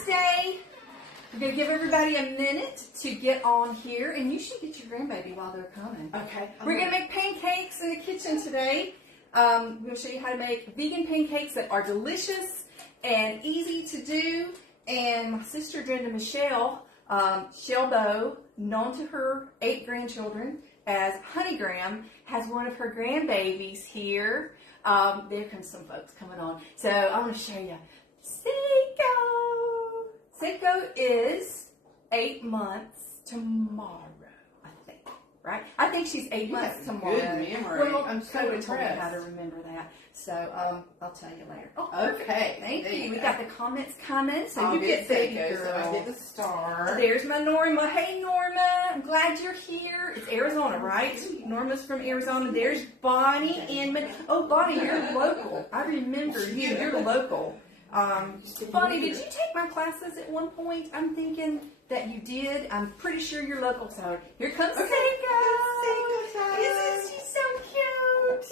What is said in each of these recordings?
Wednesday. We're going to give everybody a minute to get on here, and you should get your grandbaby while they're coming. Okay. We're going to make pancakes in the kitchen today. We're going to show you how to make vegan pancakes that are delicious and easy to do. And my sister, Brenda Michelle, Shelbo, known to her 8 grandchildren as Honeygram, has one of her grandbabies here. There comes some folks coming on. So I want to show you. Seiko. Seiko is 8 months tomorrow, I think. Right? I think she's 8 months tomorrow. Good memory. Well, I'm so Cody told me impressed. how to remember that. So I'll tell you later. Oh, Okay. thank you. We got the comments coming, so I'll you get baby Seiko, girl. so I get the star. There's my Norma. Hey, Norma. I'm glad you're here. It's Arizona, right? Norma's from Arizona. There's Bonnie Inman. Oh, Bonnie, you're local. I remember you. You're local. Bonnie, did you take my classes at one point? I'm thinking that you did. I'm pretty sure you're local. So here comes Seiko. Isn't she so cute?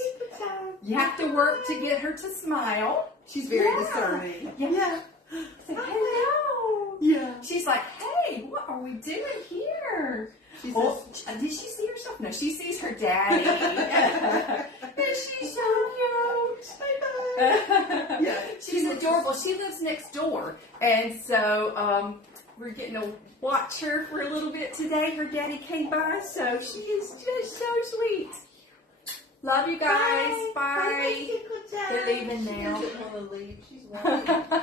You have to work to get her to smile. She's very discerning. Yeah. Say hello. Yeah. She's like, hey, what are we doing here? She Oh, did she see herself? No, she sees her daddy. And she's so cute. Bye-bye. Yeah. She's adorable. She lives next door. And so we're getting to watch her for a little bit today. Her daddy came by, so she is just so sweet. Love you guys. Bye. They're leaving now. She doesn't want to leave. She's wanting.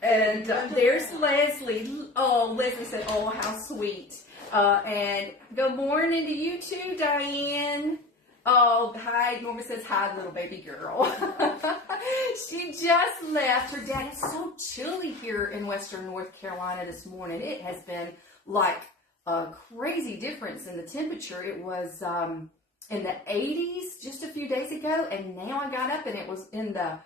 And there's Leslie. Oh, Leslie said, oh, how sweet. And good morning to you too, Diane. Oh, hi. Norma says, hi, little baby girl. She just left. Her dad is so chilly here in western North Carolina this morning. It has been like a crazy difference in the temperature. It was in the 80s just a few days ago, and now I got up and it was in the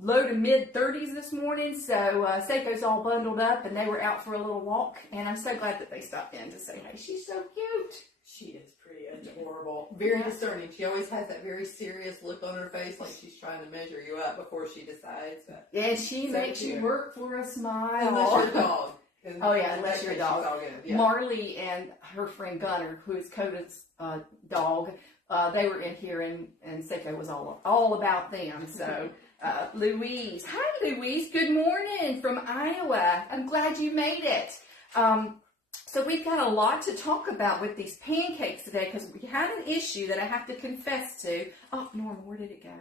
low to mid 30s this morning. So Seiko's all bundled up and they were out for a little walk, and I'm so glad that they stopped in to say, hey, she's so cute. She is pretty adorable. Very discerning. She always has that very serious look on her face, like she's trying to measure you up before she decides. But And she so makes cute. you work for a smile. Unless you're a dog. Oh, yeah, unless you're a dog. She's all good. Yeah. Marley and her friend Gunner, who is Coda's dog, they were in here, and Seiko was all about them. So, Louise. Hi, Louise. Good morning from Iowa. I'm glad you made it. So we've got a lot to talk about with these pancakes today, because we had an issue that I have to confess to. Oh, Norma, where did it go?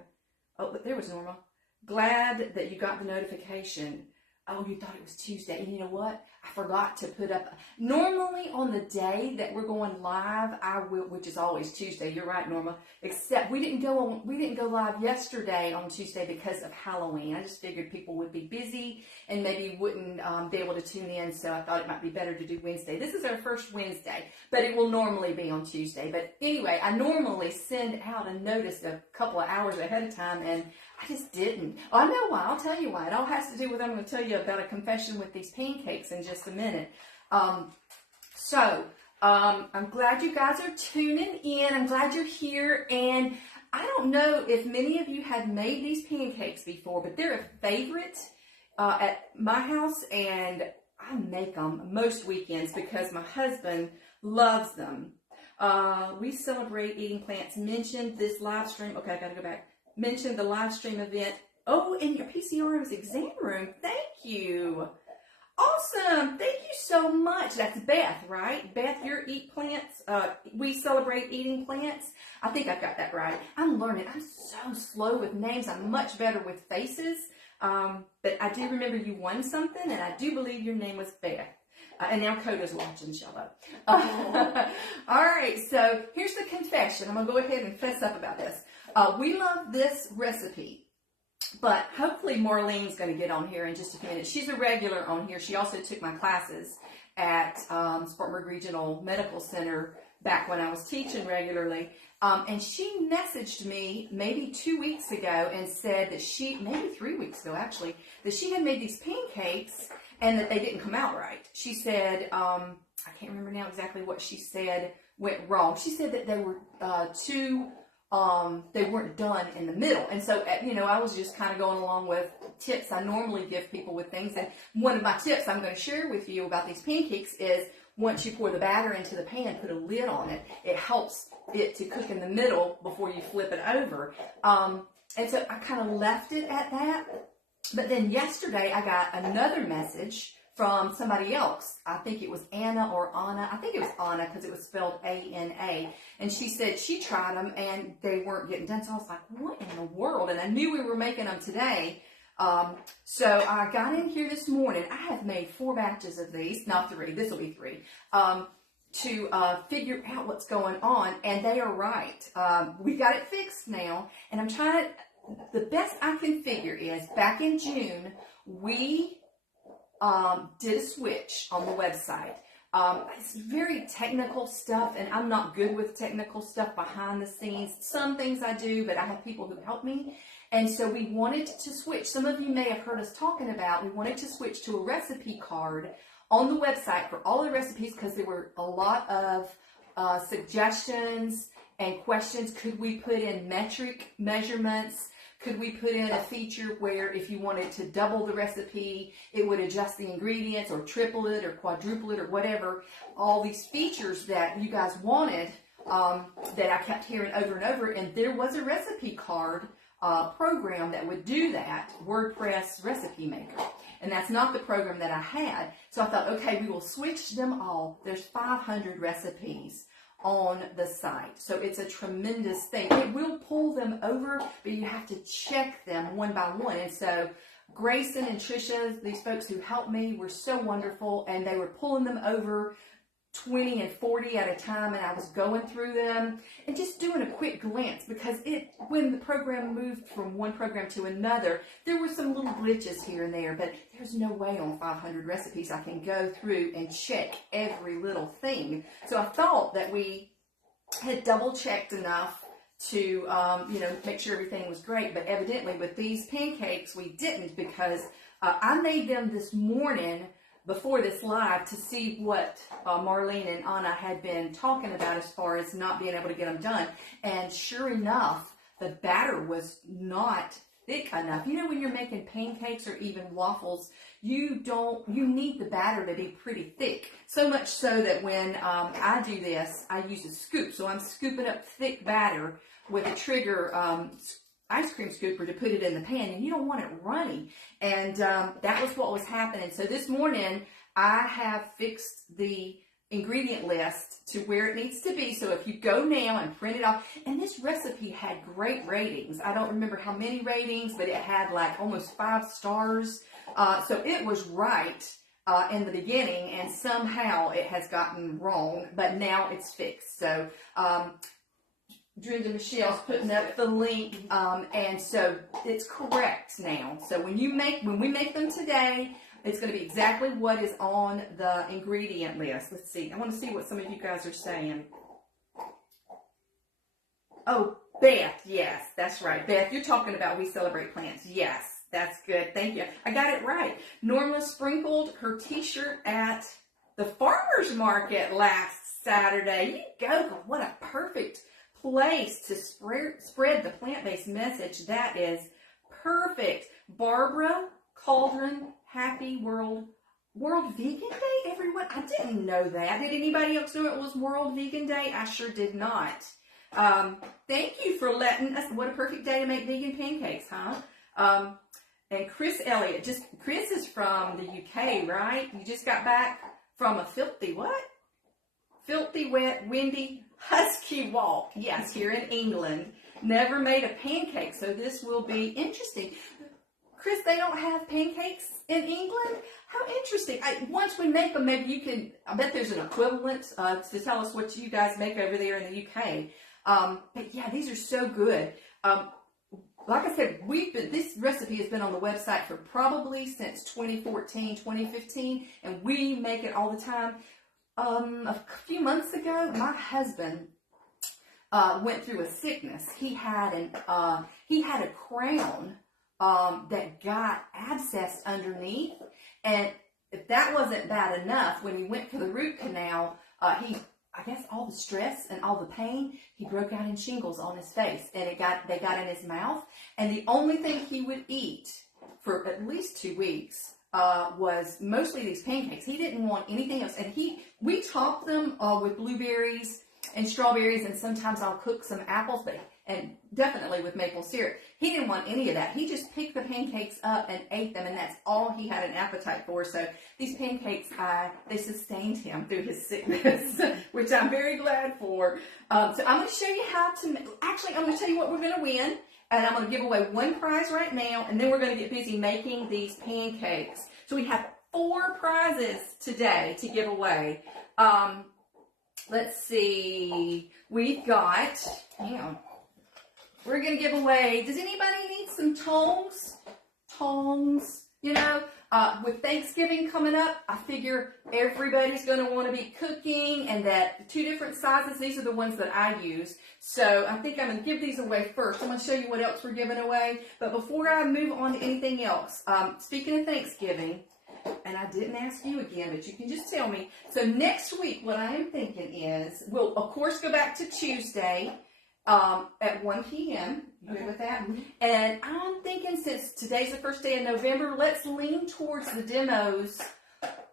Oh, but there was Norma. Glad that you got the notification. Oh, you thought it was Tuesday. And you know what? I forgot to put up. Normally on the day that we're going live, I will, which is always Tuesday. You're right, Norma. Except we didn't go live yesterday on Tuesday because of Halloween. I just figured people would be busy and maybe wouldn't be able to tune in. So I thought it might be better to do Wednesday. This is our first Wednesday, but it will normally be on Tuesday. But anyway, I normally send out a notice a couple of hours ahead of time, and I just didn't. Oh, I know why. I'll tell you why. It all has to do with, I'm going to tell you about a confession with these pancakes in just a minute. I'm glad you guys are tuning in. I'm glad you're here. And I don't know if many of you have made these pancakes before, but they're a favorite at my house, and I make them most weekends because my husband loves them. We celebrate Eating Plants. Mentioned this live stream. Okay, I got to go back. Mentioned the live stream event. Oh, in your PCRM's exam room. Thank you. Awesome. Thank you so much. That's Beth, right? Beth, you're Eat Plants. We celebrate Eating Plants. I think I've got that right. I'm learning. I'm so slow with names. I'm much better with faces. But I do remember you won something, and I do believe your name was Beth. And now Coda's watching, Shello. All right, so here's the confession. I'm going to go ahead and fess up about this. We love this recipe, but hopefully Marlene's going to get on here in just a few minutes. She's a regular on here. She also took my classes at Spartanburg Regional Medical Center back when I was teaching regularly. And she messaged me maybe 2 weeks ago and said that maybe 3 weeks ago actually, that she had made these pancakes and that they didn't come out right. She said, I can't remember now exactly what she said went wrong. She said that they were they weren't done in the middle. And so, I was just kind of going along with tips I normally give people with things. And one of my tips I'm going to share with you about these pancakes is once you pour the batter into the pan, put a lid on it. It helps it to cook in the middle before you flip it over. And so I kind of left it at that. But then yesterday I got another message from somebody else. I think it was Anna or Anna. I think it was Anna because it was spelled A-N-A. And she said she tried them and they weren't getting done. So I was like, what in the world? And I knew we were making them today. So I got in here this morning. I have made 4 batches of these, not 3. This will be 3. To figure out what's going on. And they are right. We got it fixed now. And I'm trying, the best I can figure is back in June, we did a switch on the website. It's very technical stuff, and I'm not good with technical stuff behind the scenes. Some things I do, but I have people who help me. And so we wanted to switch. Some of you may have heard us talking about, we wanted to switch to a recipe card on the website for all the recipes because there were a lot of suggestions and questions. Could we put in metric measurements? Could we put in a feature where if you wanted to double the recipe, it would adjust the ingredients or triple it or quadruple it or whatever? All these features that you guys wanted that I kept hearing over and over. And there was a recipe card program that would do that, WordPress Recipe Maker. And that's not the program that I had. So I thought, okay, we will switch them all. There's 500 recipes on the site. So it's a tremendous thing. It will pull them over, but you have to check them one by one. And so Grayson and Trisha, these folks who helped me, were so wonderful, and they were pulling them over 20 and 40 at a time, and I was going through them and just doing a quick glance because when the program moved from one program to another, there were some little glitches here and there, but there's no way on 500 recipes I can go through and check every little thing. So I thought that we had double checked enough to, make sure everything was great, but evidently with these pancakes, we didn't because I made them this morning before this live to see what Marlene and Anna had been talking about as far as not being able to get them done. And sure enough, the batter was not thick enough. You know, when you're making pancakes or even waffles, you need the batter to be pretty thick. So much so that when I do this, I use a scoop. So I'm scooping up thick batter with a Trigger ice cream scooper to put it in the pan, and you don't want it runny. And that was what was happening. So this morning I have fixed the ingredient list to where it needs to be. So if you go now and print it off, and this recipe had great ratings. I don't remember how many ratings, but it had like almost 5 stars. So it was right in the beginning, and somehow it has gotten wrong, but now it's fixed. So Brenda Michelle's putting up the link, and so it's correct now. So when we make them today, it's going to be exactly what is on the ingredient list. Let's see. I want to see what some of you guys are saying. Oh, Beth, yes, that's right. Beth, you're talking about We Celebrate Plants. Yes, that's good. Thank you. I got it right. Norma sprinkled her t-shirt at the farmer's market last Saturday. You go. What a perfect place to spread the plant-based message. That is perfect. Barbara Cauldron, happy World Vegan Day, everyone. I didn't know that. Did anybody else know it was World Vegan Day? I sure did not. Thank you for letting us. What a perfect day to make vegan pancakes, huh? And Chris Elliott, Chris is from the UK, right? You just got back from a filthy, wet, windy, husky walk. Yes, here in England. Never made a pancake, so this will be interesting. Chris, they don't have pancakes in England? How interesting. Once we make them, maybe you can, I bet there's an equivalent to tell us what you guys make over there in the UK. But yeah, these are so good. Like I said, this recipe has been on the website for probably since 2014, 2015, and we make it all the time. A few months ago, my husband went through a sickness. He had a crown that got abscessed underneath, and if that wasn't bad enough, when he went for the root canal, I guess all the stress and all the pain, he broke out in shingles on his face, and they got in his mouth, and the only thing he would eat for at least 2 weeks was mostly these pancakes. He didn't want anything else, and we top them with blueberries and strawberries, and sometimes I'll cook some apples, and definitely with maple syrup. He didn't want any of that. He just picked the pancakes up and ate them, and that's all he had an appetite for. So these pancakes, they sustained him through his sickness, which I'm very glad for. So I'm going to show you how to, actually, I'm going to tell you what we're going to win, and I'm going to give away one prize right now, and then we're going to get busy making these pancakes. So we have 4 prizes today to give away. Let's see, we've got, hang on, we're going to give away, does anybody need some tongs? Tongs, you know, with Thanksgiving coming up, I figure everybody's going to want to be cooking, and that 2 different sizes, these are the ones that I use. So I think I'm going to give these away first. I'm going to show you what else we're giving away. But before I move on to anything else, speaking of Thanksgiving, and I didn't ask you again, but you can just tell me. So next week, what I am thinking is, we'll, of course, go back to Tuesday at 1 p.m. You good with that? Mm-hmm. And I'm thinking, since today's the first day of November, let's lean towards the demos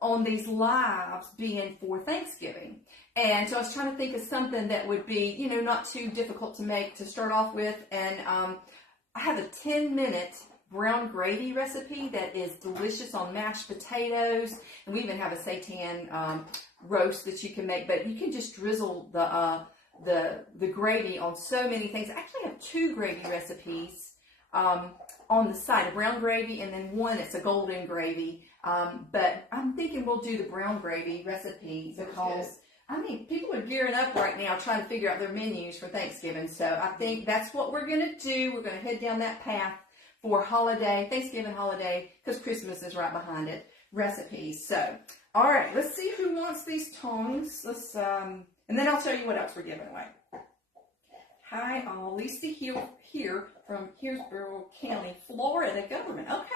on these lives being for Thanksgiving. And so I was trying to think of something that would be, you know, not too difficult to make to start off with. And I have a 10-minute brown gravy recipe that is delicious on mashed potatoes, and we even have a seitan roast that you can make. But you can just drizzle the gravy on so many things. I actually have 2 gravy recipes on the side, a brown gravy and then one that's a golden gravy. But I'm thinking we'll do the brown gravy recipe because, I mean, people are gearing up right now trying to figure out their menus for Thanksgiving. So I think that's what we're going to do. We're going to head down that path for holiday, Thanksgiving holiday, because Christmas is right behind it, recipes. So, all right, let's see who wants these tongs. Let's, and then I'll tell you what else we're giving away. Hi, all. Lisa here from Hillsborough County, Florida government. Okay,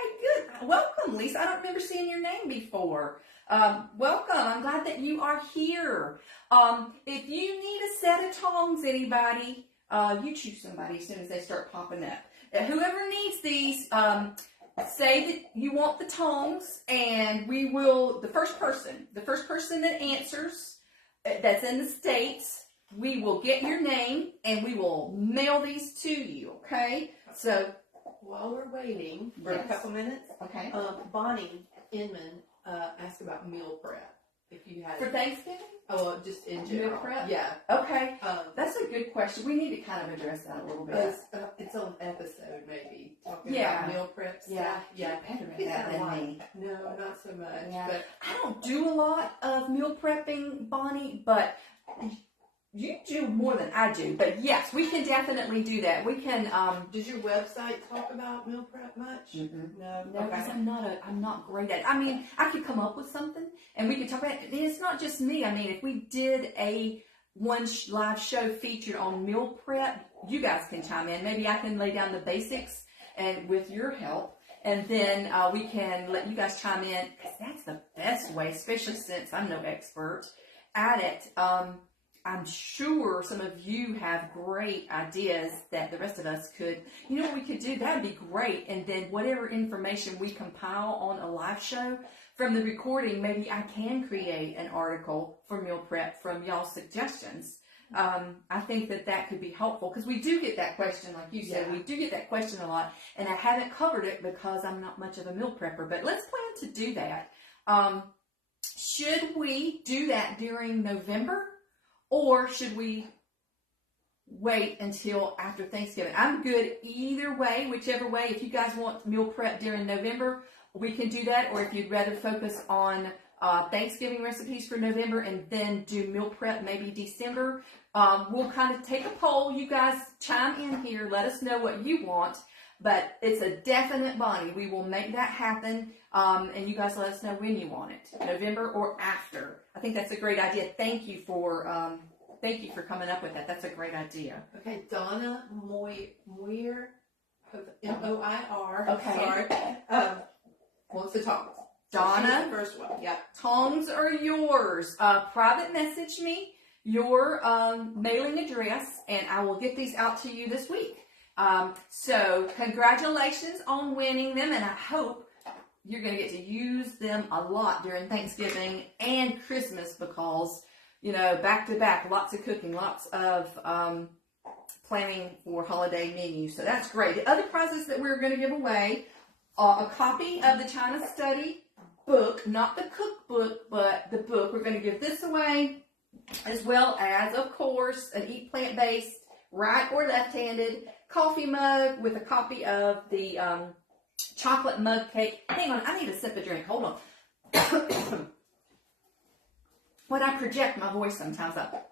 good. Welcome, Lisa. I don't remember seeing your name before. Welcome. I'm glad that you are here. If you need a set of tongs, anybody, you choose somebody as soon as they start popping up. Whoever needs these, say that you want the tongs, and we will, the first person that answers, that's in the States, we will get your name, and we will mail these to you, okay? So, while we're waiting for a couple minutes, okay. Bonnie Inman asked about meal prep. If you had for Thanksgiving? Oh, just in general. Meal prep? Yeah. Okay. That's a good question. We need to kind of address that a little bit. It's an episode, maybe, talking Yeah. about meal prep stuff. Yeah. Yeah. Better at that than me. No, not so much. Yeah. But I don't do a lot of meal prepping, Bonnie, but you do more than I do. But yes, we can definitely do that. We can. Does your website talk about meal prep much? Mm-hmm. No. No, because I'm not great at it. I mean, I could come up with something and we could talk about it. It's not just me. I mean, if we did one live show featured on meal prep, you guys can chime in. Maybe I can lay down the basics and with your help, and then we can let you guys chime in, because that's the best way, especially since I'm no expert at it. I'm sure some of you have great ideas that the rest of us could, you know what we could do? That'd be great. And then whatever information we compile on a live show from the recording, maybe I can create an article for meal prep from y'all's suggestions. I think that could be helpful, because we do get that question, like you said, we do get that question a lot, and I haven't covered it because I'm not much of a meal prepper, but let's plan to do that. Should we do that during November? Or should we wait until after Thanksgiving? I'm good either way, whichever way. If you guys want meal prep during November, we can do that. Or if you'd rather focus on Thanksgiving recipes for November and then do meal prep maybe December, we'll kind of take a poll. You guys chime in here. Let us know what you want. But it's a definite, Bonnie. We will make that happen. And you guys let us know when you want it, November or after. I think that's a great idea. Thank you for coming up with that. That's a great idea. Okay, Donna Moir, M-O-I-R. Okay. Sorry. Wants to talk. Donna, the first one. Yeah. Tongs are yours. Private message me your mailing address, and I will get these out to you this week. So congratulations on winning them, and I hope you're going to get to use them a lot during Thanksgiving and Christmas because, you know, back to back, lots of cooking, lots of planning for holiday menus. So that's great. The other prizes that we're going to give away are a copy of the China Study book, not the cookbook, but the book. We're going to give this away, as well as, of course, an Eat Plant-Based, right or left-handed coffee mug with a copy of the chocolate mug cake. Hang on, I need a sip of drink. Hold on. When I project my voice sometimes up,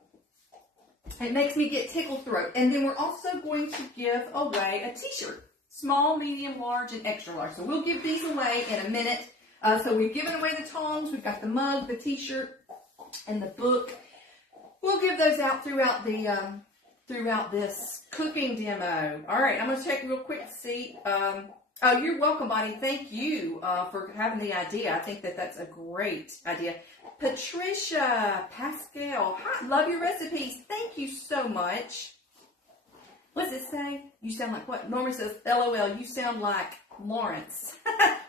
it makes me get tickled throat. And then we're also going to give away a t-shirt. Small, medium, large, and extra large. So we'll give these away in a minute. So we've given away the tongs, we've got the mug, the t-shirt, and the book. We'll give those out throughout the throughout this cooking demo. All right, I'm going to check real quick to see. Oh, you're welcome, Bonnie. Thank you for having the idea. I think that that's a great idea. Patricia, Pascal, hi, love your recipes. Thank you so much. What does it say? You sound like what? Norman says, LOL, you sound like Lawrence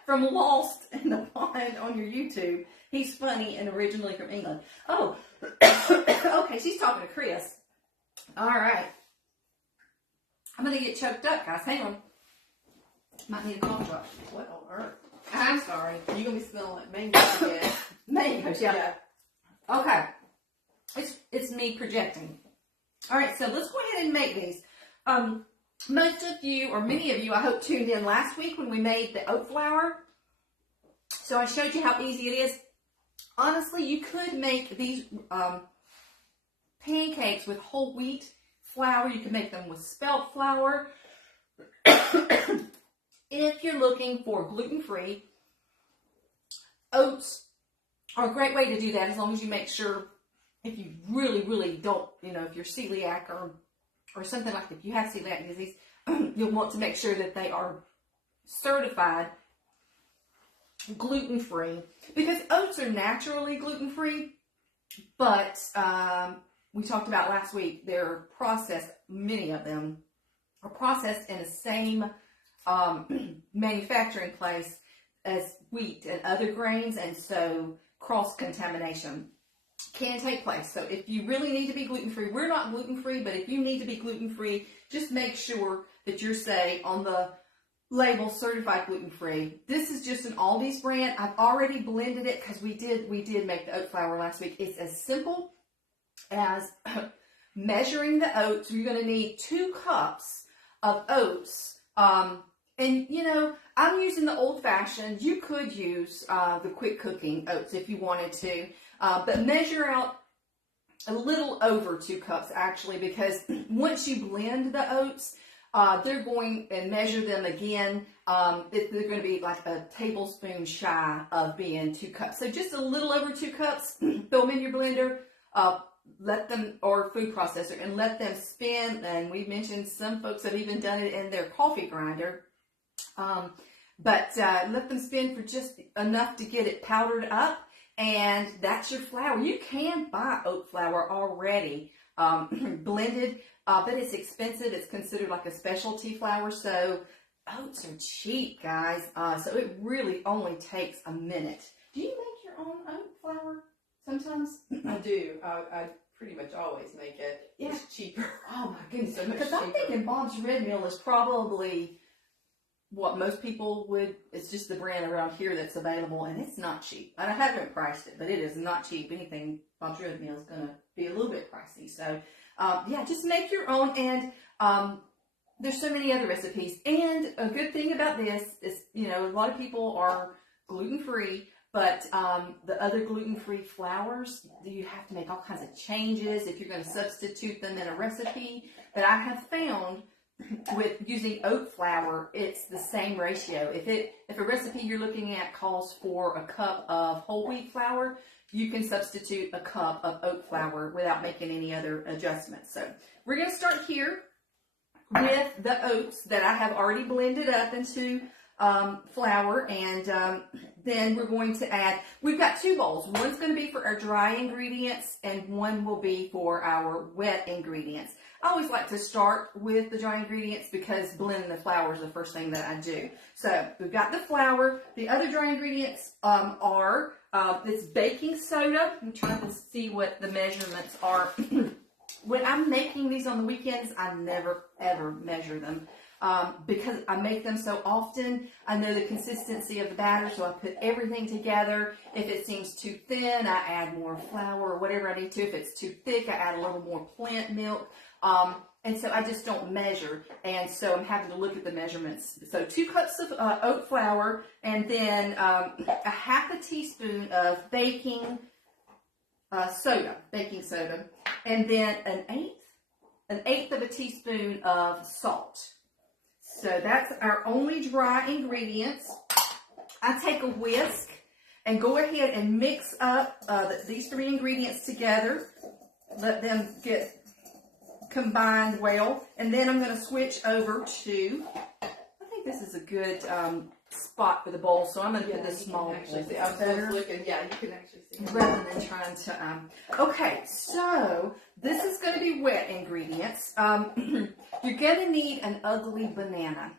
from Lost in the Pond on your YouTube. He's funny and originally from England. Oh, okay, she's talking to Chris. All right. I'm going to get choked up, guys. Hang on. Might need a cough drop. What on earth? I'm sorry. You're going to be smelling like mangoes again. Mangoes, yeah. Okay. It's me projecting. All right, so let's go ahead and make these. Most of you, or many of you, I hope, tuned in last week when we made the oat flour. So I showed you how easy it is. Honestly, you could make these pancakes with whole wheat flour. You could make them with spelt flour. If you're looking for gluten-free, oats are a great way to do that, as long as you make sure, if you really, really don't, you know, if you're celiac or something like that, if you have celiac disease, you'll want to make sure that they are certified gluten-free, because oats are naturally gluten-free, but we talked about last week, they're processed, many of them are processed in the same manufacturing place as wheat and other grains, and so cross-contamination can take place. So if you really need to be gluten-free, we're not gluten-free, but if you need to be gluten-free, just make sure that you're, say, on the label certified gluten-free. This is just an Aldi's brand. I've already blended it because we did make the oat flour last week. It's as simple as measuring the oats. You're going to need 2 cups of oats. And, you know, I'm using the old-fashioned. You could use the quick cooking oats if you wanted to. But measure out a little over 2 cups, actually, because once you blend the oats, they're going and measure them again. They're going to be like a tablespoon shy of being 2 cups. So just a little over 2 cups, throw them in your blender, let them, or food processor, and let them spin. And we mentioned some folks have even done it in their coffee grinder. But let them spin for just enough to get it powdered up. And that's your flour. You can buy oat flour already blended, but it's expensive. It's considered like a specialty flour. So oats are cheap, guys. So it really only takes a minute. Do you make your own oat flour sometimes? I do. I pretty much always make it. Yeah. It's cheaper. Oh my goodness. So much Because I'm cheaper. thinking Bob's Red Mill is probably what most people would, it's just the brand around here that's available, and it's not cheap. And I haven't priced it, but it is not cheap. Anything Bob's Red Mill is going to be a little bit pricey. So, yeah, just make your own, and there's so many other recipes. And a good thing about this is, you know, a lot of people are gluten-free, but the other gluten-free flours, you have to make all kinds of changes if you're going to substitute them in a recipe. But I have found with using oat flour, it's the same ratio. If a recipe you're looking at calls for a cup of whole wheat flour, you can substitute a cup of oat flour without making any other adjustments. So we're going to start here with the oats that I have already blended up into flour, and then we're going to add, we've got 2 bowls. One's going to be for our dry ingredients, and one will be for our wet ingredients. I always like to start with the dry ingredients because blending the flour is the first thing that I do. So we've got the flour. The other dry ingredients are this baking soda. I'm trying to see what the measurements are. When I'm making these on the weekends, I never ever measure them. Because I make them so often, I know the consistency of the batter, so I put everything together. If it seems too thin, I add more flour or whatever I need to. If it's too thick, I add a little more plant milk. And so I just don't measure, and so I'm having to look at the measurements. So 2 cups of oat flour, and then a half a teaspoon of baking soda, and then an eighth of a teaspoon of salt. So that's our only dry ingredients. I take a whisk and go ahead and mix up these 3 ingredients together. Let them get combined well. And then I'm going to switch over to, I think this is a good spot for the bowl, so I'm going to put this small bowl. I was looking, yeah, you can actually see. Rather than trying to, okay, so this is going to be wet ingredients. You're going to need an ugly banana.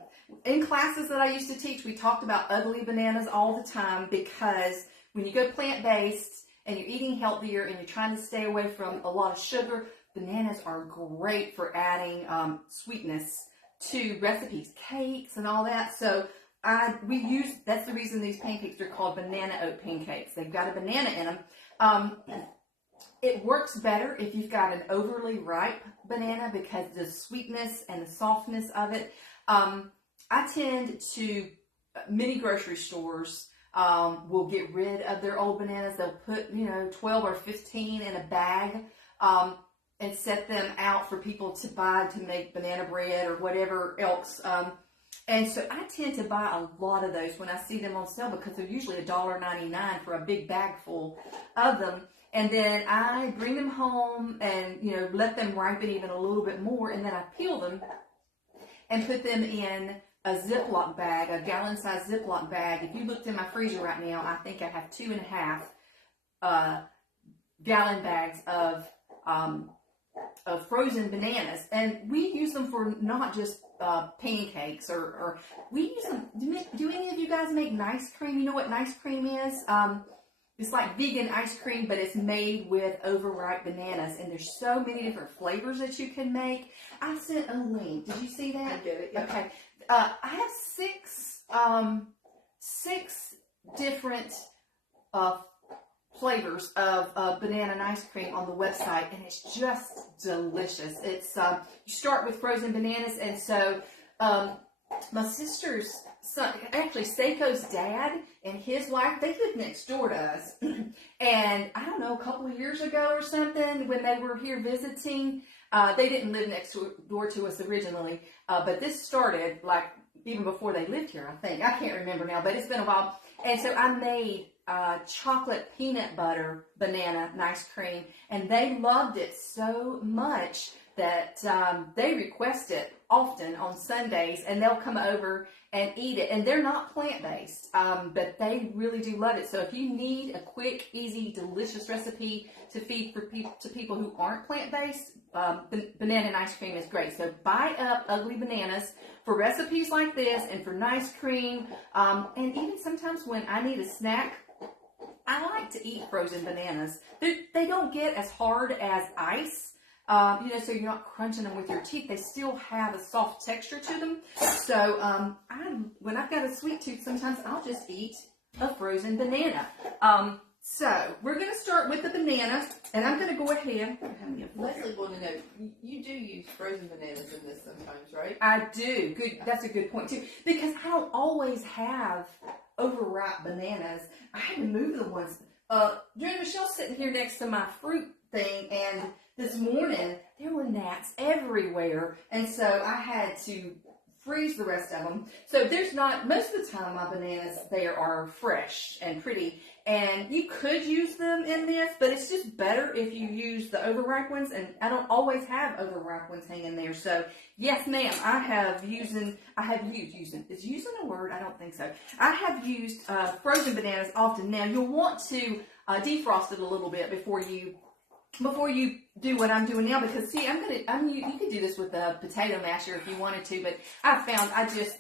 In classes that I used to teach, we talked about ugly bananas all the time because when you go plant-based and you're eating healthier and you're trying to stay away from a lot of sugar, bananas are great for adding sweetness to recipes, cakes and all that. So that's the reason these pancakes are called banana oat pancakes. They've got a banana in them. It works better if you've got an overly ripe banana because the sweetness and the softness of it. I tend to, many grocery stores will get rid of their old bananas. They'll put, 12 or 15 in a bag and set them out for people to buy to make banana bread or whatever else. And so I tend to buy a lot of those when I see them on sale because they're usually $1.99 for a big bag full of them. And then I bring them home and, let them ripen even a little bit more. And then I peel them and put them in a Ziploc bag, a gallon-sized Ziploc bag. If you looked in my freezer right now, I think I have 2.5 gallon bags of frozen bananas. And we use them for not just pancakes or we use them. Do any of you guys make nice cream? You know what nice cream is? It's like vegan ice cream, but it's made with overripe bananas, and there's so many different flavors that you can make. I sent a link. Did you see that? I get it. Yeah. Okay. I have six different flavors of banana and ice cream on the website, and it's just delicious. It's you start with frozen bananas, and so my sister's son, actually Seiko's dad and his wife, they lived next door to us. And I don't know, a couple of years ago or something, when they were here visiting, they didn't live next door to us originally, but this started like even before they lived here, I think. I can't remember now, but it's been a while. And so I made chocolate peanut butter banana ice cream, and they loved it so much that they request it often on Sundays, and they'll come over and eat it. And they're not plant-based, but they really do love it. So if you need a quick, easy, delicious recipe to feed to people who aren't plant-based, banana and ice cream is great. So buy up ugly bananas for recipes like this and for nice cream. And even sometimes when I need a snack, I like to eat frozen bananas. They don't get as hard as ice. So you're not crunching them with your teeth. They still have a soft texture to them. So when I've got a sweet tooth, sometimes I'll just eat a frozen banana. So we're going to start with the banana, and I'm going to go ahead. Leslie wanted to know, you do use frozen bananas in this sometimes, right? I do. Good. That's a good point too, because I don't always have overripe bananas. I had to move the ones. Michelle's sitting here next to my fruit thing, and this morning there were gnats everywhere, and so I had to freeze the rest of them. So most of the time my bananas there are fresh and pretty, and you could use them in this, but it's just better if you use the overripe ones, and I don't always have overripe ones hanging there. So yes, ma'am, I have used, is using a word? I don't think so. I have used frozen bananas often. Now you'll want to defrost it a little bit before you before you do what I'm doing now, because see, you could do this with a potato masher if you wanted to, but I found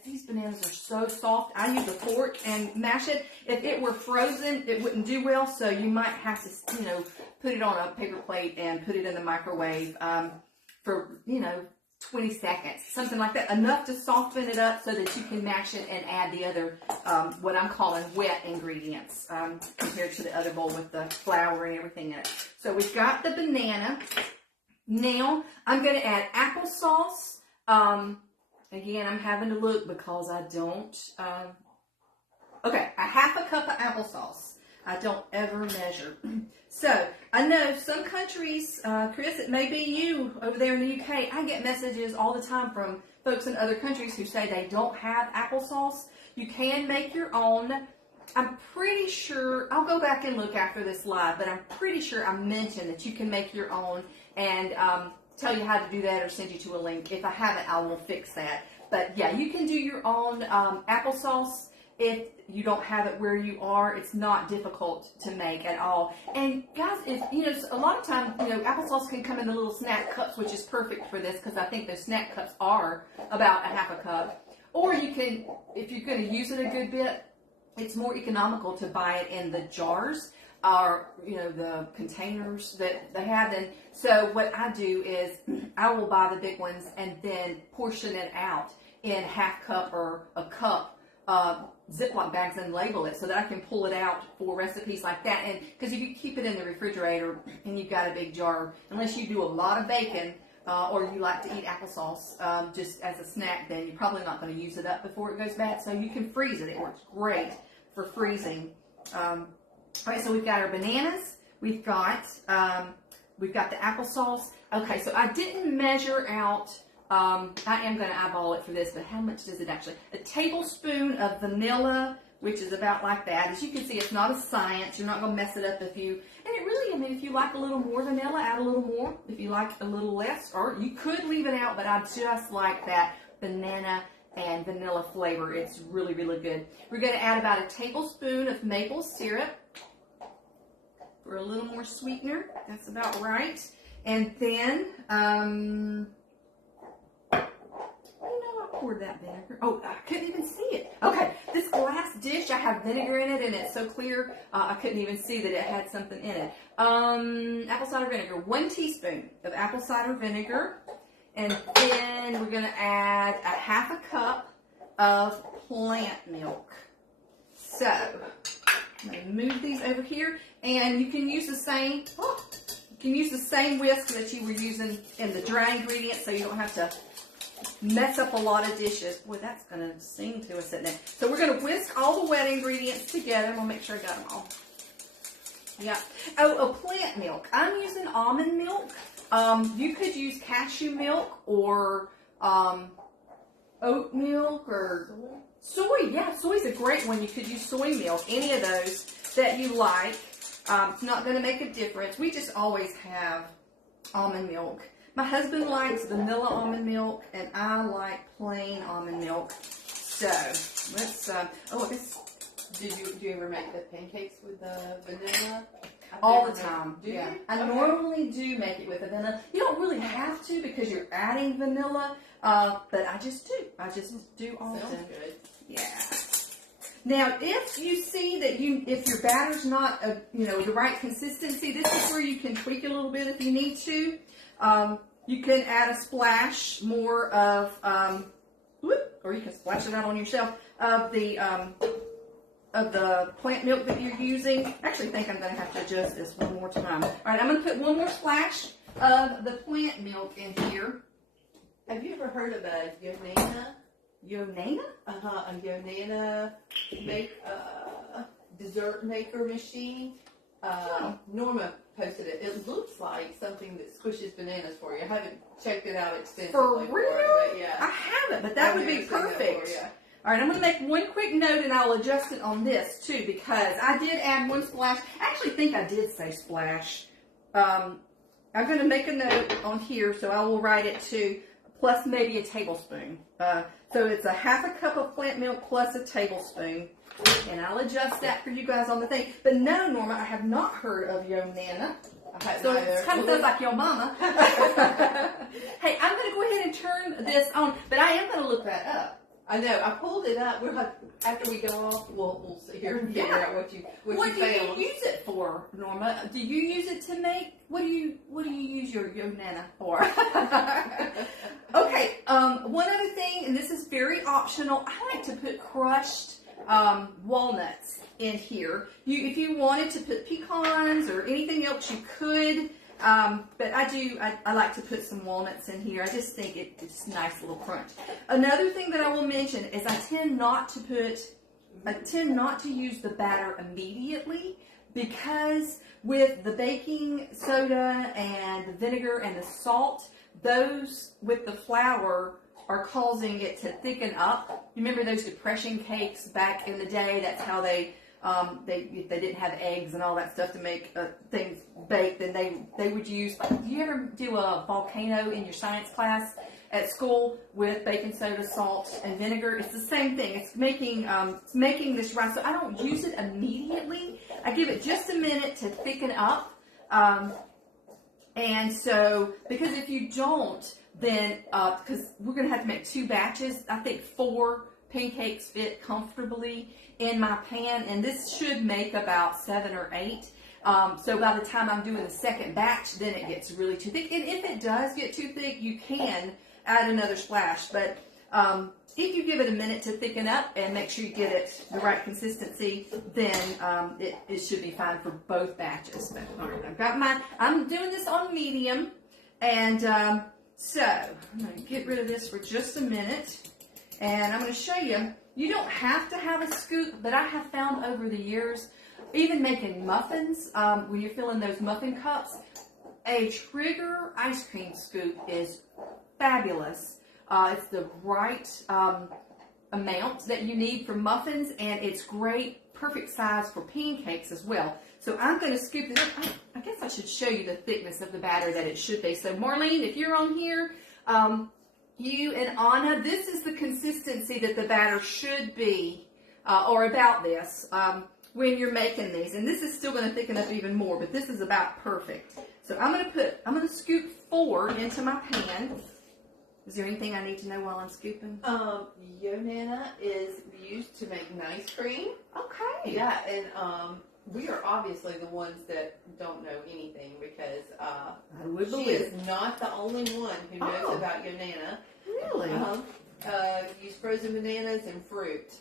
these bananas are so soft. I use a fork and mash it. If it were frozen, it wouldn't do well, so you might have to, put it on a paper plate and put it in the microwave for, 20 seconds, something like that, enough to soften it up so that you can mash it and add the other, what I'm calling wet ingredients, compared to the other bowl with the flour and everything in it. So we've got the banana. Now I'm going to add applesauce. Again, I'm having to look because I don't, okay, a half a cup of applesauce. I don't ever measure. So, I know some countries, Chris, it may be you over there in the UK, I get messages all the time from folks in other countries who say they don't have applesauce. You can make your own. I'm pretty sure, I'll go back and look after this live, but I'm pretty sure I mentioned that you can make your own and tell you how to do that or send you to a link. If I haven't, I will fix that. But yeah, you can do your own applesauce. If you don't have it where you are, it's not difficult to make at all. And guys, if a lot of times, applesauce can come in the little snack cups, which is perfect for this because I think those snack cups are about a half a cup. Or you can, if you're going to use it a good bit, it's more economical to buy it in the jars or, the containers that they have. And so what I do is I will buy the big ones and then portion it out in half cup or a cup Ziploc bags and label it so that I can pull it out for recipes like that. And because if you keep it in the refrigerator and you've got a big jar, unless you do a lot of bacon or you like to eat applesauce just as a snack, then you're probably not going to use it up before it goes bad. So you can freeze it. It works great for freezing. All right, so we've got our bananas. We've got the applesauce. Okay, so I didn't measure out. I am going to eyeball it for this, but how much does it actually? A tablespoon of vanilla, which is about like that. As you can see, it's not a science. You're not going to mess it up if you, and it really, if you like a little more vanilla, add a little more. If you like a little less, or you could leave it out, but I just like that banana and vanilla flavor. It's really, really good. We're going to add about a tablespoon of maple syrup for a little more sweetener. That's about right. And then, poured that vinegar. Oh, I couldn't even see it. Okay, this glass dish, I have vinegar in it, and it's so clear, I couldn't even see that it had something in it. Apple cider vinegar, 1 teaspoon of apple cider vinegar, and then we're going to add a half a cup of plant milk. So, I'm going to move these over here, and you can use the same, whisk that you were using in the dry ingredients, so you don't have to mess up a lot of dishes. Boy, that's going to sing to us, isn't it? So we're going to whisk all the wet ingredients together. I'm going to make sure I got them all. Yeah. Oh, a plant milk. I'm using almond milk. You could use cashew milk or oat milk or soy. Yeah, soy's a great one. You could use soy milk. Any of those that you like. It's not going to make a difference. We just always have almond milk. My husband likes vanilla almond milk, and I like plain almond milk. So let's. Do you ever make the pancakes with the vanilla? All the time. Yeah. I normally do make it with a vanilla. You don't really have to because you're adding vanilla, but I just do. I just do often. Sounds good. Yeah. Now, if you see that if your batter's not the right consistency, this is where you can tweak it a little bit if you need to. You can add a splash more of, or you can splash it out on yourself, of the plant milk that you're using. I actually think I'm going to have to adjust this one more time. All right, I'm going to put one more splash of the plant milk in here. Have you ever heard of a Yonana? Yonana? A Yonana dessert maker machine. Norma posted it. It looks like something that squishes bananas for you. I haven't checked it out extensively. For real? But yeah. I haven't, but that would be perfect. All right, I'm going to make one quick note, and I'll adjust it on this, too, because I did add one splash. I actually think I did say splash. I'm going to make a note on here, so I will write it, too, plus maybe a tablespoon. So it's a half a cup of plant milk plus a tablespoon And I'll adjust that for you guys on the thing. But no, Norma, I have not heard of Yo Nana. So it kind of sounds like Yo Mama. Hey, I'm going to go ahead and turn this on, but I am going to look that up. I know. I pulled it up. After we go off, we'll sit here and figure out what you What do found. you use it for, Norma? Do you use it to make? What do you use your Yo Nana for? Okay. One other thing, and this is very optional. I like to put crushed walnuts in here. If you wanted to put pecans or anything else, you could. But I like to put some walnuts in here. I just think it's a nice little crunch. Another thing that I will mention is I tend not to use the batter immediately, because with the baking soda and the vinegar and the salt, those with the flour are causing it to thicken up. You remember those depression cakes back in the day? That's how they didn't have eggs and all that stuff to make things baked, and they would use. Do you ever do a volcano in your science class at school with baking soda, salt, and vinegar? It's the same thing. It's making this rice. So I don't use it immediately. I give it just a minute to thicken up. And so, because if you don't, then because we're going to have to make 2 batches, I think 4 pancakes fit comfortably in my pan, and this should make about 7 or 8. So by the time I'm doing the second batch, then it gets really too thick. And if it does get too thick, you can add another splash. But if you give it a minute to thicken up and make sure you get it the right consistency, then it should be fine for both batches. But, all right, I'm doing this on medium, and so I'm going to get rid of this for just a minute. And I'm going to show you, you don't have to have a scoop, but I have found over the years, even making muffins, when you're filling those muffin cups, a Trigger ice cream scoop is fabulous. It's the right amount that you need for muffins, and it's great, perfect size for pancakes as well. So I'm going to scoop this up. I guess I should show you the thickness of the batter that it should be. So Marlene, if you're on here, you and Anna, this is the consistency that the batter should be, or about this, when you're making these. And this is still going to thicken up even more, but this is about perfect. So I'm going to scoop 4 into my pan. Is there anything I need to know while I'm scooping? Yo Nana is used to make nice cream. Okay. Yeah, and we are obviously the ones that don't know anything, because she is not the only one who knows about Yo Nana. Really? Use frozen bananas and fruit.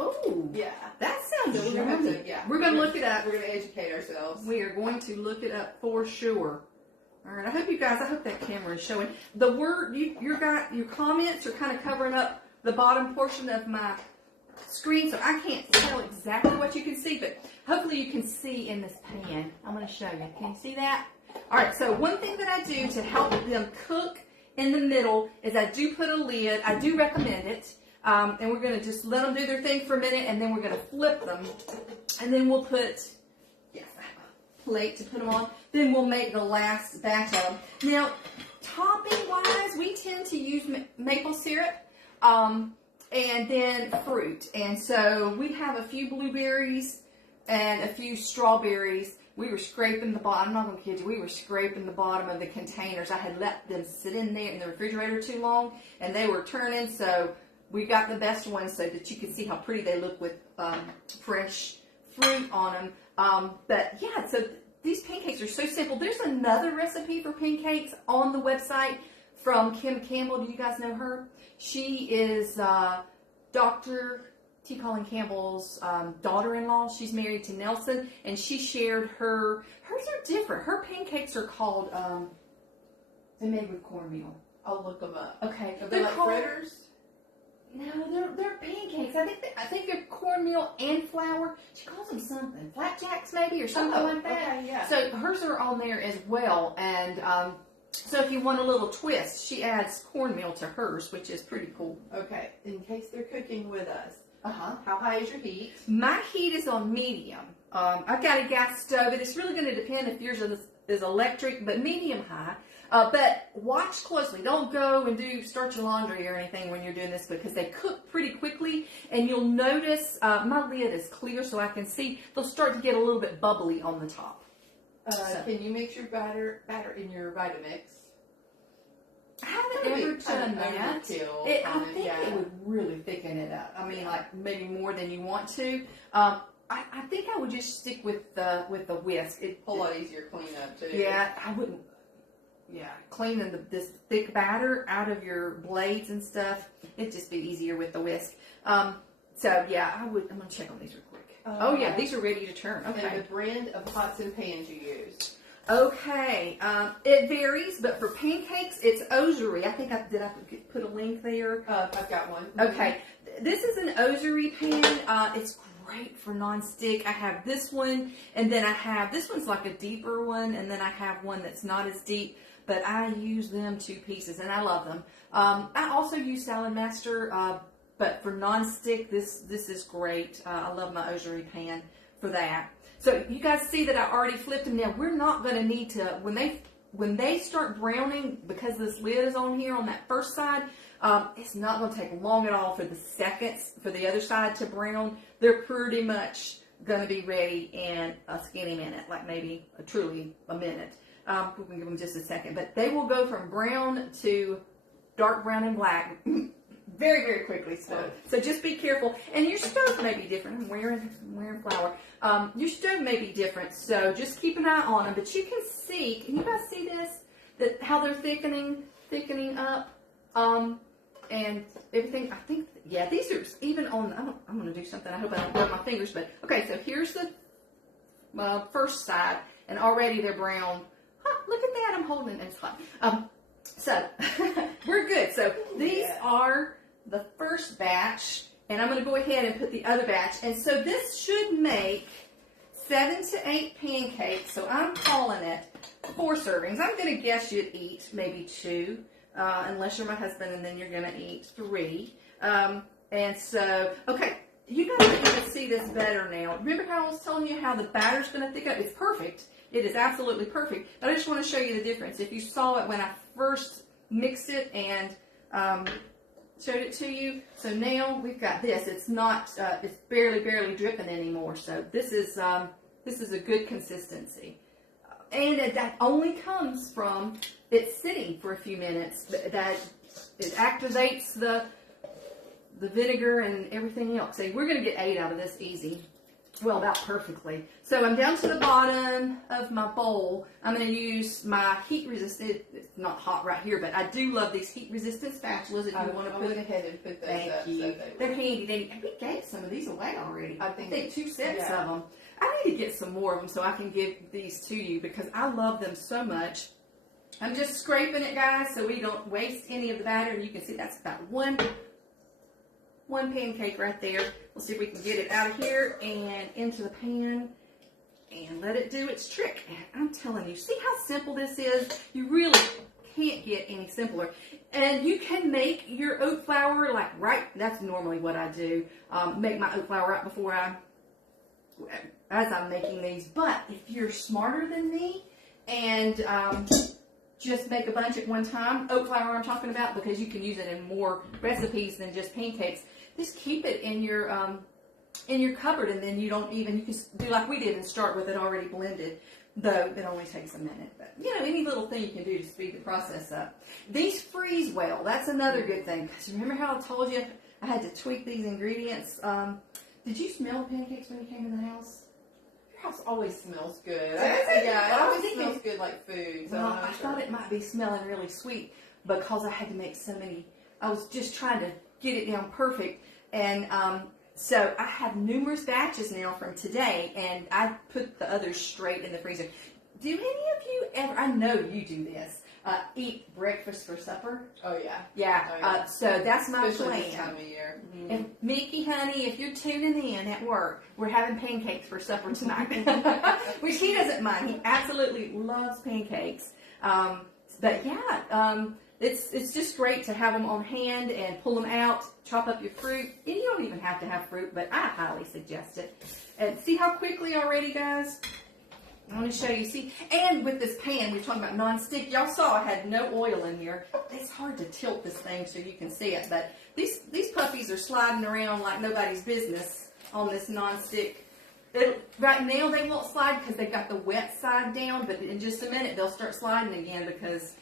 Oh, yeah, that sounds so yummy. We're going to look it up. We're going to educate ourselves. We are going to look it up for sure. All right, I hope that camera is showing. The word, your comments are kind of covering up the bottom portion of my screen, so I can't tell exactly what you can see, but hopefully you can see in this pan. I'm going to show you. Can you see that? All right, so one thing that I do to help them cook in the middle is I do put a lid. I do recommend it. And we're going to just let them do their thing for a minute, and then we're going to flip them. And then we'll put, I have a plate to put them on. Then we'll make the last batch of them. Now, topping-wise, we tend to use maple syrup and then fruit. And so we have a few blueberries and a few strawberries. We were scraping the bottom, I'm not going to kid you, we were scraping the bottom of the containers. I had let them sit in there in the refrigerator too long, and they were turning, so we got the best ones so that you can see how pretty they look with fresh fruit on them. But yeah, so these pancakes are so simple. There's another recipe for pancakes on the website from Kim Campbell. Do you guys know her? She is Dr. T. Colin Campbell's daughter-in-law. She's married to Nelson, and she shared hers are different. Her pancakes are called, they're made with cornmeal. I'll look them up. Okay. Are they like fritters? No, they're pancakes. I think they're cornmeal and flour. She calls them something. Flapjacks maybe, or something like that. Okay, yeah. So hers are on there as well. And so if you want a little twist, she adds cornmeal to hers, which is pretty cool. Okay, in case they're cooking with us. Uh-huh. How high is your heat? My heat is on medium. I've got a gas stove, and it's really going to depend if yours is electric, but medium high. But watch closely. Don't go and start your laundry or anything when you're doing this because they cook pretty quickly. And you'll notice my lid is clear so I can see they'll start to get a little bit bubbly on the top. Can you mix your batter in your Vitamix? I haven't ever done that. I think yeah. it would really thicken it up. I mean, like maybe more than you want to. I think I would just stick with the whisk. It's a whole lot easier to clean up too. Yeah, I wouldn't. Yeah, cleaning this thick batter out of your blades and stuff, it'd just be easier with the whisk. So yeah, I'm gonna check on these real quick. Oh yeah, these are ready to turn. Okay. And the brand of pots and pans you use. Okay, it varies, but for pancakes, it's Ozuri. I think did I put a link there? I've got one. Okay, this is an Ozuri pan. It's great for non-stick. I have this one, and then I have this one's like a deeper one, and then I have one that's not as deep. But I use them 2 pieces, and I love them. I also use Salad Master, but for non-stick, this is great. I love my Ozuri pan for that. So you guys see that I already flipped them. Now we're not going to need to when they start browning, because this lid is on here on that first side. It's not going to take long at all for the other side to brown. They're pretty much going to be ready in a skinny minute, like maybe truly a minute. We can give them just a second, but they will go from brown to dark brown and black very, very quickly. So just be careful. And your stove may be different. I'm wearing flour. Your stove may be different, so just keep an eye on them. But you can see. Can you guys see this? That how they're thickening up, and everything. I think these are even on. I'm going to do something. I hope I don't burn my fingers. But okay, so here's the first side, and already they're brown. Look at that, I'm holding it, it's hot. So, we're good. So, these are the first batch, and I'm going to go ahead and put the other batch. And so, this should make 7 to 8 pancakes. So, I'm calling it 4 servings. I'm going to guess you'd eat maybe 2, unless you're my husband, and then you're going to eat 3. And so, okay, you guys can even see this better now. Remember how I was telling you how the batter's going to thicken up? It's perfect. It is absolutely perfect. But I just want to show you the difference. If you saw it when I first mixed it and showed it to you. So now we've got this. It's not. It's barely dripping anymore. So this is a good consistency. And that only comes from it sitting for a few minutes. That it activates the vinegar and everything else. So we're going to get 8 out of this easy. Well, about perfectly. So I'm down to the bottom of my bowl. I'm going to use my heat resistant. It's not hot right here, but I do love these heat resistant spatulas. If you want to put ahead and put those thank up. you. So They're handy. We gave some of these away already. I think 2 sets of them. I need to get some more of them so I can give these to you because I love them so much. I'm just scraping it, guys, so we don't waste any of the batter. And you can see that's about one pancake right there. We'll see if we can get it out of here and into the pan and let it do its trick. And I'm telling you, see how simple this is? You really can't get any simpler. And you can make your oat flour that's normally what I do. Make my oat flour right before as I'm making these. But if you're smarter than me and just make a bunch at one time, oat flour I'm talking about, because you can use it in more recipes than just pancakes. Just keep it in your cupboard, and then you can do like we did and start with it already blended. Though it only takes a minute, but any little thing you can do to speed the process up. These freeze well. That's another good thing. Because remember how I told you I had to tweak these ingredients. Did you smell pancakes when you came in the house? Your house always smells good. It always smells good like food. So well, I thought it might be smelling really sweet because I had to make so many. I was just trying to get it down perfect, and so I have numerous batches now from today, and I put the others straight in the freezer. Do any of you ever? I know you do this. Eat breakfast for supper. Oh yeah. Yeah. Oh, yeah. So that's my Especially plan. this time of year. Mm-hmm. And Mickey, honey, if you're tuning in at work, we're having pancakes for supper tonight, which he doesn't mind. He absolutely loves pancakes. But yeah, it's just great to have them on hand and pull them out, chop up your fruit. And you don't even have to have fruit, but I highly suggest it. And see how quickly already, guys? I want to show you. See, and with this pan, we're talking about non-stick. Y'all saw I had no oil in here. It's hard to tilt this thing so you can see it, but these puppies are sliding around like nobody's business on this non-stick. Right now they won't slide because they've got the wet side down, but in just a minute they'll start sliding again because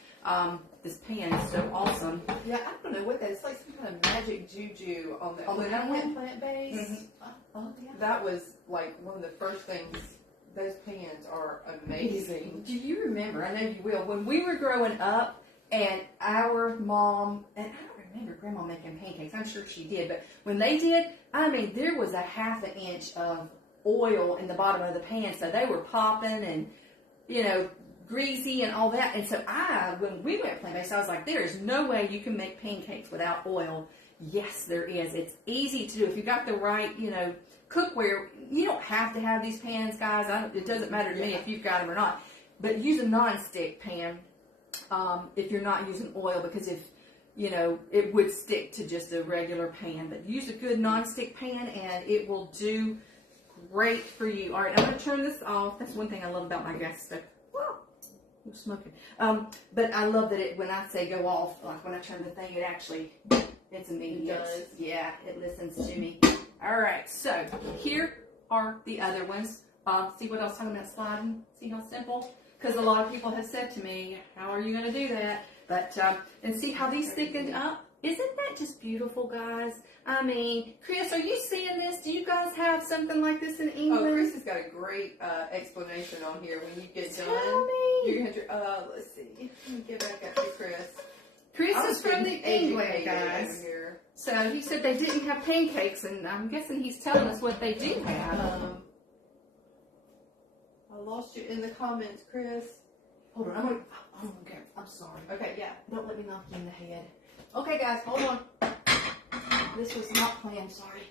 this pan is so awesome. Yeah, I don't know what that is. It's like some kind of magic juju on that. When I went plant-based, that was like one of the first things. Those pans are amazing. Do you remember, I know you will, when we were growing up and our mom, and I don't remember Grandma making pancakes, I'm sure she did, but when they did, I mean, there was a half an inch of oil in the bottom of the pan, so they were popping and, you know, greasy and all that. And so when we went plant-based, I was like, there is no way you can make pancakes without oil. Yes, there is. It's easy to do. If you got the right, you know, cookware, you don't have to have these pans, guys. It doesn't matter to me if you've got them or not. But use a non-stick pan if you're not using oil, because if, you know, it would stick to just a regular pan. But use a good non-stick pan and it will do great for you. All right, I'm going to turn this off. That's one thing I love about my gas stove. Whoa, I'm smoking. But I love that when I say go off, like when I turn the thing, it's immediate. It does. Yeah, it listens to me. All right, so here are the other ones. See what I was talking about sliding? See how simple? Because a lot of people have said to me, how are you going to do that? But, and see how these thicken up? Isn't that just beautiful, guys? I mean, Chris, are you seeing this? Do you guys have something like this in England? Oh, Chris has got a great explanation on here. When you get done, Tell me. you're going to, let's see. Let me get back up to Chris. Chris is from the England, guys. Here. So he said they didn't have pancakes, and I'm guessing he's telling us what they do have. I lost you in the comments, Chris. Hold on, I'm sorry. Okay, yeah. Don't let me knock you in the head. Okay, guys, hold on. This was not planned, sorry.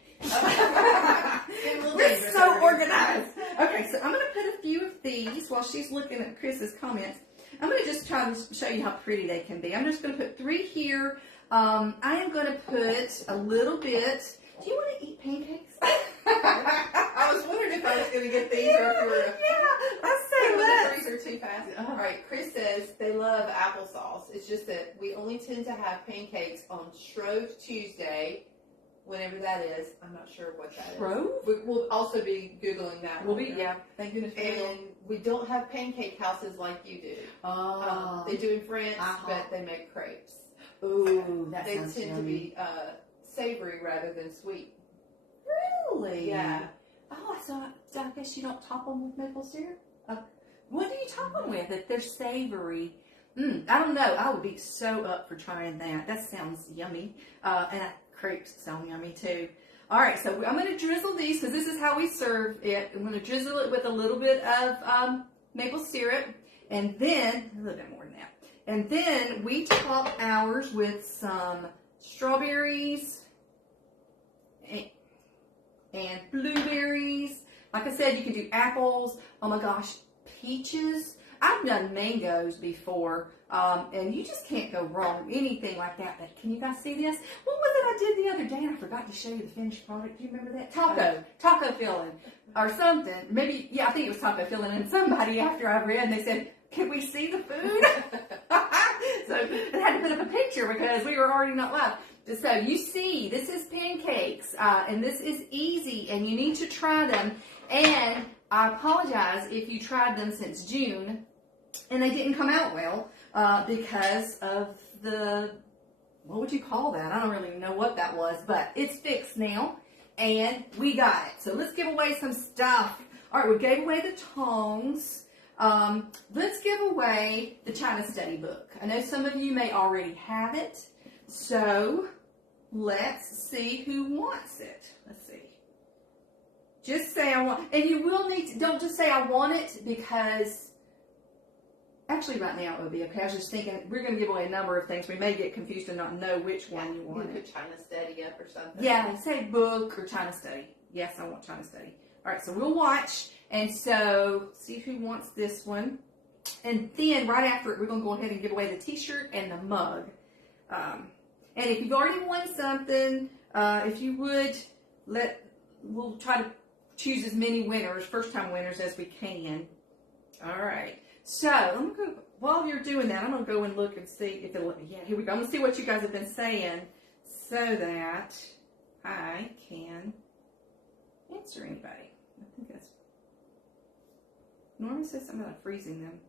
We're so organized. Okay, so I'm going to put a few of these while she's looking at Chris's comments. I'm going to just try to show you how pretty they can be. I'm just going to put 3 here. I am going to put a little bit. Do you want to eat pancakes? I was wondering if I was going to get these or if we were. Yeah, let's say let's. The freezer too fast. All right, Chris says they love applesauce. It's just that we only tend to have pancakes on Shrove Tuesday, whenever that is. I'm not sure what that is. Shrove? We'll also be Googling that. We'll be, yeah. Thank goodness. And we don't have pancake houses like you do. Oh. They do in France, but they make crepes. Ooh, that they sounds tend yummy. to be savory rather than sweet. Really? Yeah. Oh, so I guess you don't top them with maple syrup? What do you top them with if they're savory? I don't know. I would be so up for trying that. That sounds yummy. And crepes sound yummy too. All right, so I'm going to drizzle these because this is how we serve it. I'm going to drizzle it with a little bit of maple syrup, and then a little bit more than that. And then we top ours with some strawberries and blueberries. Like I said, you can do apples. Oh my gosh, peaches. I've done mangoes before, and you just can't go wrong with anything like that. But can you guys see this? What was it I did the other day? And I forgot to show you the finished product. Do you remember that? Taco filling or something. Maybe, yeah, I think it was taco filling. And somebody after I read, they said, can we see the food? So I had to put up a picture because we were already not live. So you see, this is pancakes, and this is easy, and you need to try them. And I apologize if you tried them since June and they didn't come out well because of what would you call that? I don't really know what that was, but it's fixed now and we got it. So let's give away some stuff. All right, we gave away the tongs. Let's give away the China Study book. I know some of you may already have it, so let's see who wants it. Let's see. Just say I want, and you will need to, don't just say I want it because, actually right now it would be okay. I was just thinking, we're going to give away a number of things. We may get confused and not know which one you want. You put China Study up or something. Yeah, say book or China Study. Yes, I want China Study. All right, so we'll watch, and so see who wants this one. And then right after it, we're going to go ahead and give away the t-shirt and the mug. And if you've already won something, if you would, we'll try to choose as many winners, first-time winners, as we can. All right. So I'm gonna go, while you're doing that, I'm gonna go and look and see if it'll let me. Yeah, here we go. I'm gonna see what you guys have been saying so that I can answer anybody. I think that's. Norman says something about freezing them.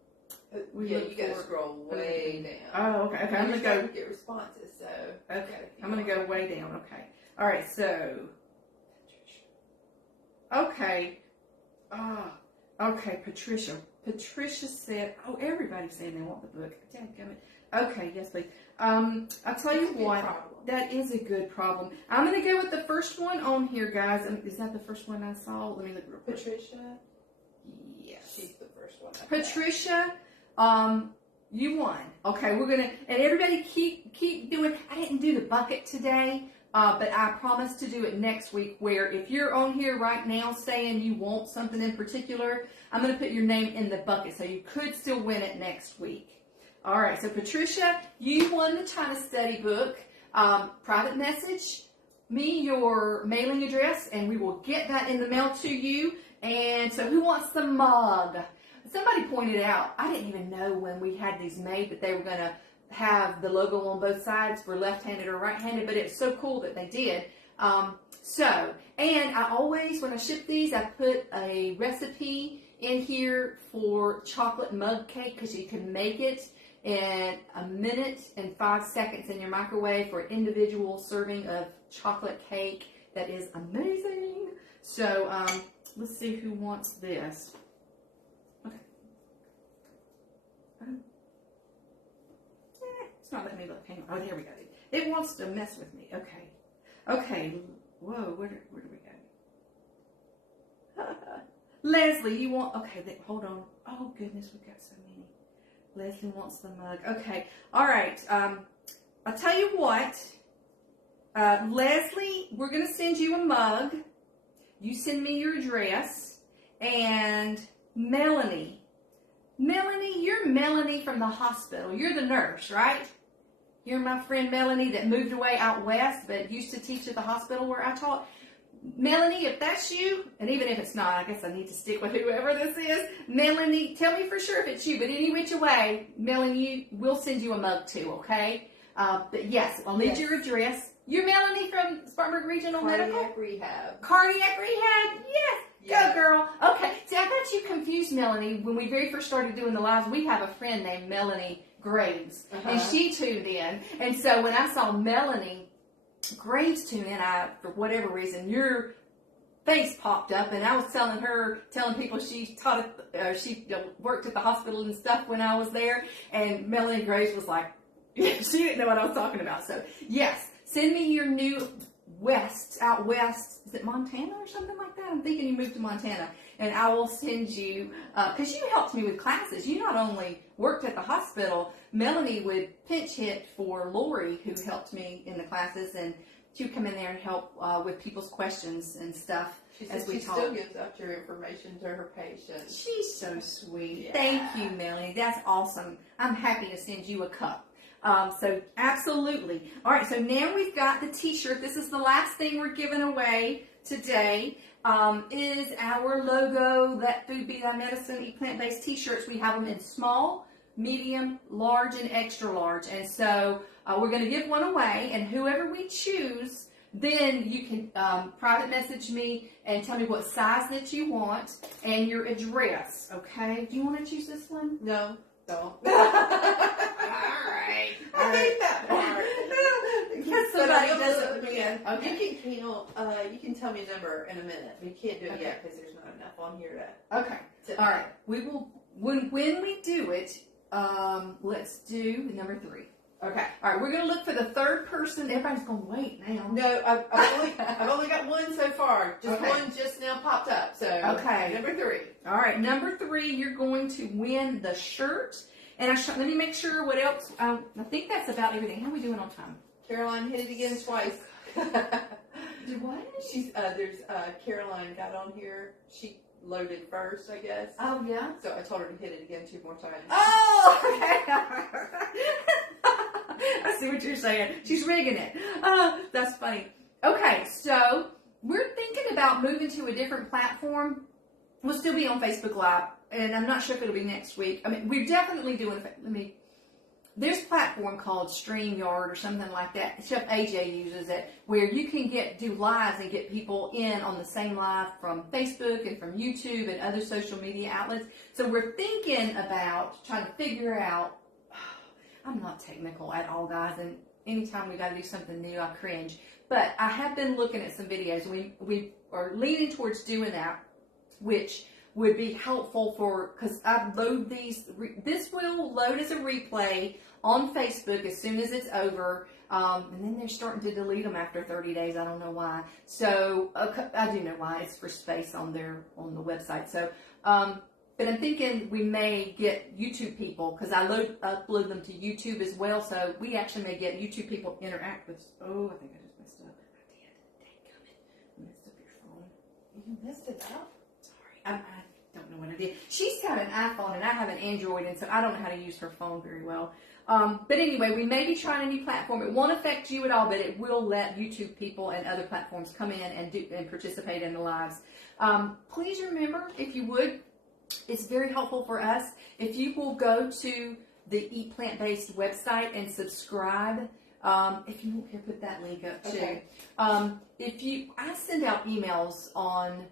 Yeah, you gotta scroll way down. Oh, okay. Okay, I'm gonna go get responses. So okay, I'm gonna go way down. Okay. All right. So. Okay. Okay, Patricia. Patricia said, oh, everybody's saying they want the book. Dadgummit. Okay, yes, please. I'll tell you what, that is a good problem. I'm going to go with the first one on here, guys. Is that the first one I saw? Let me look real quick. Patricia? Yes. She's the first one. Patricia, you won. Okay, we're going to, and everybody keep doing, I didn't do the bucket today. But I promise to do it next week, where if you're on here right now saying you want something in particular, I'm going to put your name in the bucket, so you could still win it next week. All right, so Patricia, you won the China Study book. Private message me your mailing address, and we will get that in the mail to you. And so who wants the mug? Somebody pointed out, I didn't even know when we had these made that they were going to have the logo on both sides for left-handed or right-handed, but it's so cool that they did. And I always, when I ship these, I put a recipe in here for chocolate mug cake, because you can make it in 1 minute and 5 seconds in your microwave for an individual serving of chocolate cake. That is amazing. So let's see who wants this. Okay. It's not letting me look. Hang on. Oh, there we go. It wants to mess with me. Okay. Okay. Whoa. Where do we go? Leslie, you want... Okay, hold on. Oh, goodness. We've got so many. Leslie wants the mug. Okay. All right. I'll tell you what. Leslie, we're going to send you a mug. You send me your address. And Melanie, you're Melanie from the hospital. You're the nurse, right? You're my friend Melanie that moved away out west but used to teach at the hospital where I taught. Melanie, if that's you, and even if it's not, I guess I need to stick with whoever this is. Melanie, tell me for sure if it's you, but any which way, Melanie, we'll send you a mug too, okay? But yes, I'll need your address. You're Melanie from Spartanburg Regional Medical? Cardiac Rehab. Cardiac Rehab, yes. Go, girl. Okay. See, I got you confused, Melanie. When we very first started doing the lives, we have a friend named Melanie Graves, and she tuned in. And so when I saw Melanie Graves tune in, for whatever reason, your face popped up, and I was telling people she taught she worked at the hospital and stuff when I was there, and Melanie Graves was like, she didn't know what I was talking about. So yes, send me your new out west, is it Montana or something like that? I'm thinking you moved to Montana. And I will send you, because you helped me with classes. You not only worked at the hospital, Melanie would pinch hit for Lori, who helped me in the classes, and she would come in there and help with people's questions and stuff as we talk. She still gives out your information to her patients. She's so sweet. Yeah. Thank you, Melanie. That's awesome. I'm happy to send you a cup. So absolutely. All right, so now we've got the t-shirt. This is the last thing we're giving away today, is our logo, Let Food Be Thy Medicine, Eat Plant-Based t-shirts. We have them in small, medium, large, and extra large. And so we're going to give one away, and whoever we choose, then you can private message me and tell me what size that you want and your address, okay? Do you want to choose this one? No, don't. I hate that part. Because somebody doesn't win. Okay. You can tell me a number in a minute. We can't do it yet because there's not enough on here to. Okay. All right. We will when we do it. Let's do number 3. Okay. All right. We're gonna look for the third person. Everybody's gonna wait now. No, I've only got one so far. Just one just now popped up. So number 3. All right. Number 3. You're going to win the shirt. And let me make sure what else. I think that's about everything. How are we doing on time? Caroline hit it again twice. Do what? There's Caroline got on here. She loaded first, I guess. Oh yeah. So I told her to hit it again 2 more times. Oh, okay. I see what you're saying. She's rigging it. That's funny. Okay, so we're thinking about moving to a different platform. we'll still be on Facebook Live, and I'm not sure if it'll be next week. I mean, we're definitely doing. There's a platform called StreamYard or something like that. Chef AJ uses it, where you can do lives and get people in on the same live from Facebook and from YouTube and other social media outlets. So we're thinking about trying to figure out. I'm not technical at all, guys, and anytime we got to do something new, I cringe. But I have been looking at some videos. We are leaning towards doing that, which would be helpful because I load these. This will load as a replay on Facebook as soon as it's over, and then they're starting to delete them after 30 days. I don't know why. So I do know why. It's for space on the website. So, but I'm thinking we may get YouTube people because I upload them to YouTube as well. So we actually may get YouTube people interact with. Oh, I think I just messed up. I did. Messed up your phone. You messed it up. I don't know what I did. She's got an iPhone and I have an Android, and so I don't know how to use her phone very well. But anyway, we may be trying a new platform. It won't affect you at all, but it will let YouTube people and other platforms come in and participate in the lives. Please remember, if you would, it's very helpful for us if you will go to the EatPlant-Based website and subscribe. If you want to put that link up too. Okay. I send out emails on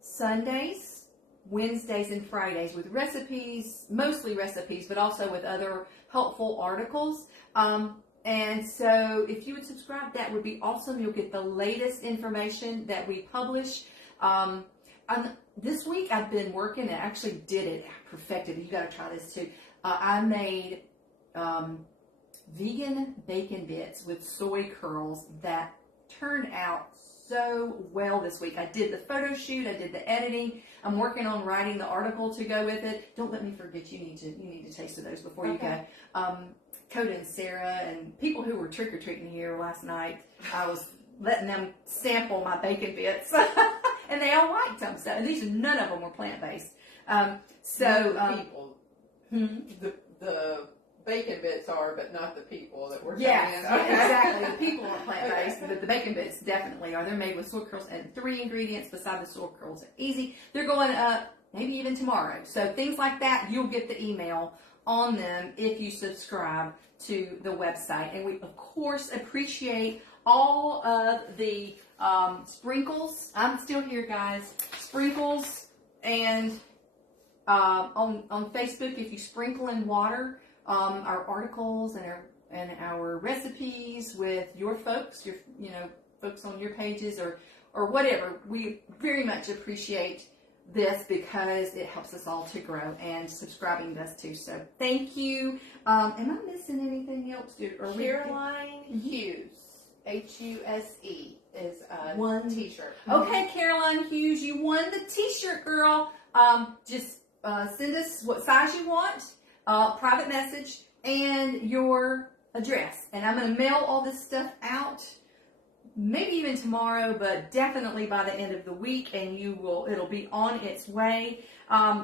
Sundays, Wednesdays, and Fridays with recipes, mostly recipes, but also with other helpful articles. And so if you would subscribe, that would be awesome. You'll get the latest information that we publish. This week I've been working and actually did it, perfected it. You got to try this too. I made vegan bacon bits with soy curls that turned out so well this week. I did the photo shoot, I did the editing. I'm working on writing the article to go with it. Don't let me forget, you need to taste of those before you go. Coda and Sarah and people who were trick-or-treating here last night, I was letting them sample my bacon bits. And they all liked them. So none of them were plant-based. People. The bacon bits are, but not the people that we're yes, okay. Exactly. The people are plant-based, but the bacon bits definitely are. They're made with soy curls and 3 ingredients beside the soy curls are easy. They're going up maybe even tomorrow. So things like that, you'll get the email on them if you subscribe to the website. And we, of course, appreciate all of the sprinkles. I'm still here, guys. Sprinkles and on Facebook, if you sprinkle in water, our articles and our recipes with your folks, folks on your pages or whatever. We very much appreciate this because it helps us all to grow, and subscribing does too. So thank you. Am I missing anything else? Caroline Hughes, Huse, is one t-shirt. Okay, Caroline Hughes, you won the t-shirt, girl. Just send us what size you want. Private message and your address, and I'm going to mail all this stuff out maybe even tomorrow, but definitely by the end of the week, and it'll be on its way.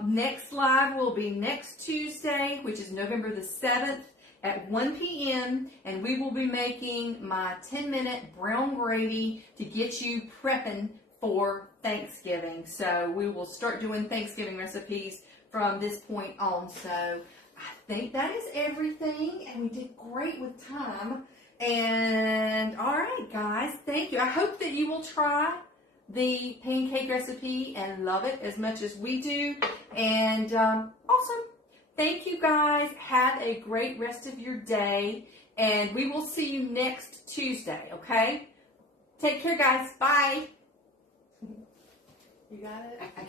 Next live will be next Tuesday, which is November the 7th at 1 p.m. and we will be making my 10-minute brown gravy to get you prepping for Thanksgiving. So we will start doing Thanksgiving recipes from this point on. So I think that is everything, and we did great with time. And all right, guys, thank you. I hope that you will try the pancake recipe and love it as much as we do. And awesome. Thank you, guys. Have a great rest of your day, and we will see you next Tuesday, okay? Take care, guys. Bye. You got it? I